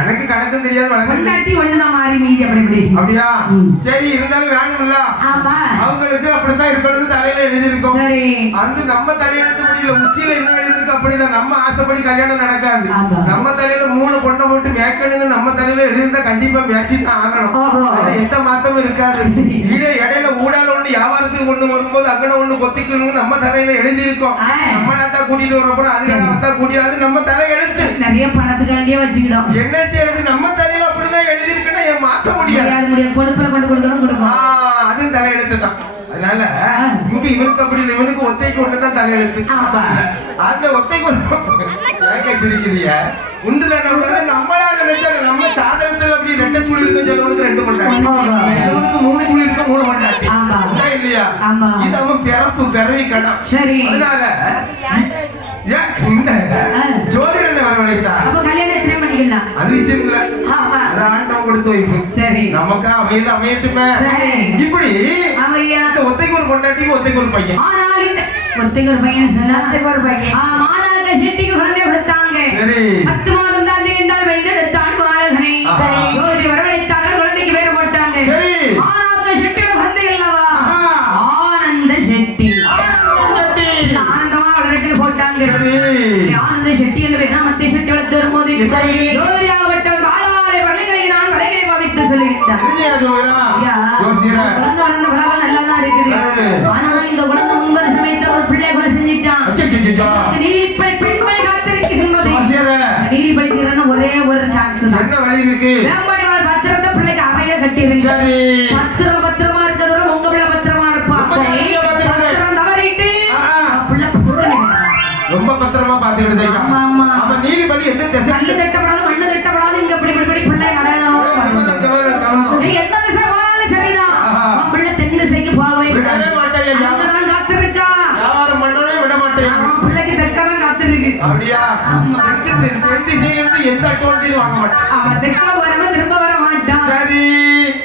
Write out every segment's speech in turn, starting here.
எனக்கு கணக்கு தெரியாது அப்படியா? சரி, இருந்தாலும் வேணும்ல. அவங்களுக்கு அப்படித்தான் இருக்கணும்னு தலையில எழுதியிருக்கோம். அந்த நம்ம தலையெழுத்து முடியல, உச்சியில என்ன எழுதிருக்கு அப்படிதான். நம்ம ஆசைப்படி கல்யாணம் நடக்காது. நம்ம தலையில 3 பொண்ணை போட்டு மேக்கணும்னு நம்ம தலையில எழுதிருந்தா கண்டிப்பா மேட்சி தான் ஆகணும். எந்த மாத்தமும் இருக்காது. இடையில ஊடால ஒண்ணு வியாபாரத்துக்கு ஒண்ணு வரும்போது அங்கன ஒண்ணு கொத்திக்கணும் நம்ம தலையில எழுதியிருக்கோம். நம்ம நாட்டா கூட்டிட்டு வரப்போ அதுக்கான வந்தா கூட்டிடாது நம்ம தலை எழுத்து நிறைய பணத்துக்காண்டியே வச்சுக்கிட்டோம். என்ன செய்யறது? நம்ம தலையில அப்படிதான் எழுதிருக்குன்னா ஏன் மாத்த முடியாது. கொழுப்புல கொண்டு கொடுக்கணும். அது தலை எழுத்து தான். அதனால இங்க இவனுக்கு அப்படி இல்லை, இவனுக்கு ஒத்தைக்கு ஒண்ணுதான் தலையெழுத்து. அந்த ஒத்தைக்கு சிரிக்கிறிய உண்டுல நம்மளா நினைச்சாங்க. நம்ம சாதகத்துல அப்படி 2 சூழி இருக்கும், சிலவனுக்கு 2 பண்ணாங்க, சிலவனுக்கு 3 சூழி இருக்கும், 3 பண்ணாங்க இல்லையா? இது அவன் பிறவி கடன். அதனால இந்த ஜோதிடனை வரவழைத்தார். அது விஷயம் இல்ல, அது ஆண்டவன் கொடுத்து வைப்பு. நமக்கா அமையட்டுமே. இப்படி இந்த ஒத்தைக்கு ஒரு பொண்டாட்டிக்கு ஒத்தைக்கு ஒரு பையன். ஒத்தைக்கு ஒரு பையன் சொன்னா ஒரு பையன் மாநாக ஜெட்டிக்கு குழந்தை கொடுத்தாங்க. 10 மாதம் தான் நீண்டால் வைத்தெடுத்தான் பாலகனை. ஜோதி வரவழைத்தார்கள், குழந்தைக்கு பேர் போட்டாங்க. மாநாக ஜெட்டியோட குழந்தை அல்லவா ஆனந்த செட்டி. ஆனந்தமா வளரட்டு போட்டாங்க. ஆனந்த செட்டி என்று பேர் மத்திய செட்டி வளர்த்து வரும்போது ஜோதியாகப்பட்ட பாலாலை வளைகளை நான் வளைகளை பாவித்து சொல்லுகின்றார். குழந்தை வளர்ந்த பலவல் நல்லாதான் இருக்குது. ஆனா இந்த குழந்தை முன்பு சமயத்தில் ஒரு பிள்ளை கொலை செஞ்சிட்டான். நீதிப்படை பெண்களை காத்திருக்கின்றது. நீதிப்படைக்கு ஒரே ஒரு சான்ஸ் தான். பத்திரத்தை பிள்ளைக்கு அறையில கட்டிருங்க. பத்திரமா இருக்கிறது உங்க பிள்ளை பத்திரமா இருப்பா. பத்திரம் தவறிட்டு பிள்ளை ரொம்ப பத்திரமா பாத்துக்கிட்டு. ஆமா, நீதிபதி எந்த திசை கல்லு தட்டப்படாது, மண்ணு தட்டப்படாது. இங்க இப்படி பிள்ளை நடக்கணும். எந்த திசை போனாலும் சரிதான். பிள்ளை தென் திசைக்கு போகவே அங்கதான் காத்திருக்கா. வியாபாரம் பண்ணவே விட மாட்டேன். பிள்ளைக்கு தெற்கதான் காத்திருக்கு. அப்படியா? தென் திசையிலிருந்து எந்த அட்டோலத்தையும் வாங்க மாட்டேன். அவன் தெற்க வரவன் திரும்ப வர மாட்டான். சரி,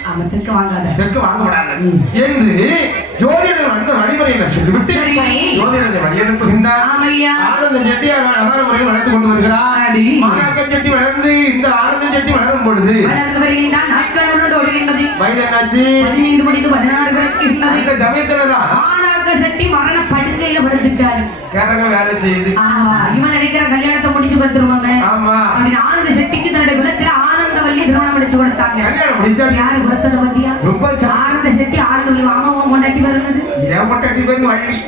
அவன் தெற்க வாங்காத, தெற்க வாங்க கூடாது என்று ஜோதிடர் வந்து வழிமுறையை சொல்லிவிட்டு ஜோதிடரை வழியனுப்புகின்றார். ஆனந்த செட்டியார் அழகான முறையில் வளர்த்து கொண்டு வருகிறார். மாணாக்கன் செட்டி வளர்ந்து இந்த ஆனந்த செட்டி வளரும் பொழுது வளர்ந்து வருகின்றான். நாட்களோடு ஓடுகின்றது. வயது என்னாச்சு? 15 முடிந்து 16 வரைக்கும். இந்த சமயத்துலதான் மாணாக்க செட்டி மரண படுக்கையில படுத்துட்டாரு. கேரகம் வேலை செய்யுது. இவன் நினைக்கிற கல்யாணத்தை முடிச்சு பத்துருவாங்க. அப்படின்னு ஆனந்த செட்டிக்கு தன்னுடைய குலத்துல ஆனந்தவல்லி திருமணம் முடிச்சு கொடுத்தாங்க. யாரு கொடுத்தத பத்தியா? ஆனந்த செட்டி ஆனந்தவல்லி மாமாவும் கொண்டாட்டி வருന്നത്. ஏன் கொண்டாட்டி வருது? வள்ளி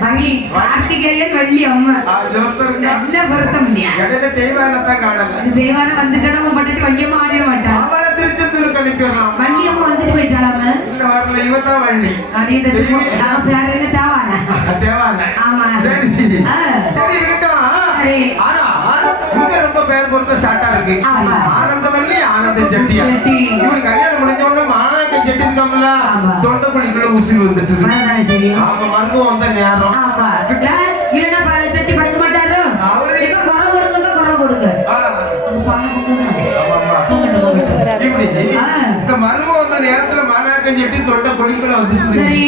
வள்ளி கார்த்திகேயன் வள்ளி அம்மா நல்ல பொருத்தம் இல்லையா? தெய்வானத்தான் காணல. தெய்வானம் வந்துட்டு பட்டுட்டு வள்ளியம்மா ஆடிட மாட்டான். அவளை திருச்செந்தூருக்கு அனுப்பிடலாம். வள்ளியம்மா வந்துட்டு போயிட்டாளாம இல்ல வரல. இவதான் வள்ளி அப்படின்னு பேர் என்ன? தேவான. தேவான. ஆமா, சரி சரி இருக்கட்டும். ஆனா இங்க ரொம்ப பேர் பொறுத்த ஷார்ட்டா இருக்கு. ஆனந்தவல்லி ஆனந்த செட்டியா. இப்படி கல்யாணம் முடிஞ்ச உடனே மாணாக்கன் செட்டி இருக்காமல தொண்டை பள்ளிக்குள்ள உசிறு வந்துட்டு. ஆமா, மர்மம் வந்த நேரம். இல்லன்னா தொட்ட கொடிக்குள்ள வந்துச்சு. சரி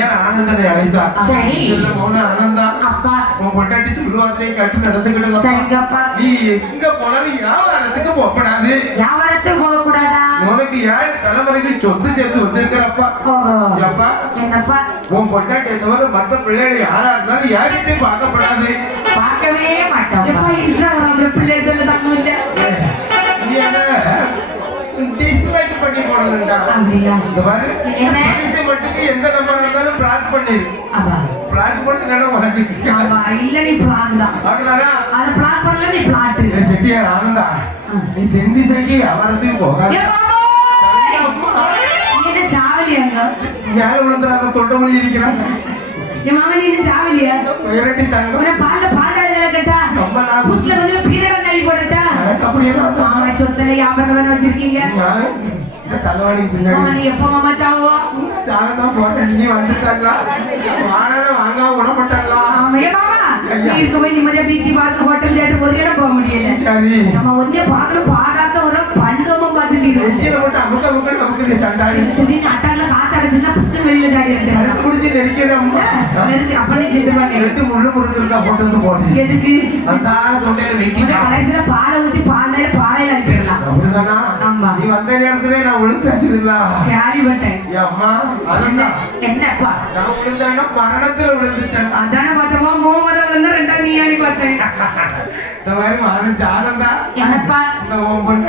ஏன் ஆனந்தனை அழைத்தா? சரி. சொல்ல மௌன ஆனந்தா, அப்பா உன் பொட்டாட்டி சொல்லுவார்த்தையும் கட்டு நடந்துக்கிடுங்க. சரிங்கப்பா. நீ எங்க போனாலும் வியாபாரத்துக்கு போகப்படாது. வியாபாரத்துக்கு போக கூடாதா? உனக்கு யார் தலைமுறைக்கு சொத்து சேர்த்து வச்சிருக்கிறப்பா? ஓஹோ. அப்பா என்னப்பா? உன் பொட்டாட்டியை தவிர மத்த பிள்ளைகள் யாரா இருந்தாலும் யார்கிட்டையும் பார்க்கப்படாது. பார்க்கவே மாட்டோம். எப்ப இன்ஸ்டாகிராம்ல பிள்ளைகள் தாங்க இல்ல நீ அதை dislike பண்ணி போடணும்டா. அப்படியா? இந்த பாரு, என்ன? படிச்ச மட்டுக்கு எந்த நம்பர் இருந்தாலும் பிளாக் பண்ணிரு. ஆமா பிளாக் பண்ணினா உனக்கு சிக்கல். ஆமா இல்ல நீ பிளான் தான் அவ்வளவுதானா? அத பிளான் பண்ணல நீ பிளாட் ஏய் செட்டியார் ஆனந்தா, நீ தென் திசைக்கு வியாபாரத்துக்கு போகாத. என்ன சாவலியாங்க மேல விழுந்துடாத, தொண்டை மொழி இருக்கிறாங்க. என் மாமா நீ என்ன சாவலியா பெயரட்டி தாங்க. உன பால்ல பாடாத கேட்டா ரொம்ப லாபம். புஸ்ல கொஞ்சம் பீரட தள்ளி போடட்டா எனக்கு அப்படியெல்லாம் தான். மாமா சொத்தனை வியாபாரம் தானே வச்சிருக்கீங்க இந்த தலைவாணி பின்னாடி மாமா நீ எப்ப மாமா சாவோ ஜாகதான் போட்டேன். நீ வந்துட்டாங்களா? வாடகை வாங்காம விடப்பட்டாங்களா? ஆமா ஏ மாமா நீ இருக்க போய் நிம்மதியா பீச் பார்க்க ஹோட்டல் தேட்டர் ஒரு இடம் போக முடியல சரி, நம்ம ஒன்னே பாக்கணும் பாடாத ஒரு பண்டமும் பார்த்துட்டு நெஞ்சில போட்டு அமுக்க நமக்கு சண்டாடி திடீர்னு அட்டாக்ல காத்து அடைச்சுன்னா புஸ்தம் வெளியில தாடி அடுத்து பிடிச்சி நெரிக்கிறோம். அப்படி செஞ்சுருவாங்க ரெண்டு முள்ளு முறுக்கு போட்டு வந்து போட்டேன். எதுக்கு அந்த தொண்டையில வெட்டிட்டான். கடைசியில பாலை ஊத்தி பாடையில அனுப்பிடலாம் அப்படிதானா? ஆமா. நீ வந்த நேரத்திலே நான் விழுந்தாச்சுதுல்ல. கேள்விப்பட்டேன் என் அம்மா அதான் என்னப்பா? நான் விழுந்தாங்க மரணத்துல விழுந்துட்டேன். அதான பார்த்தமா முகமது விழுந்தா ரெண்டா நீ பார்த்தேன் இந்த மாதிரி மரணம் ஜாதம் தான். என்னப்பா? இந்த உன் பொண்ணு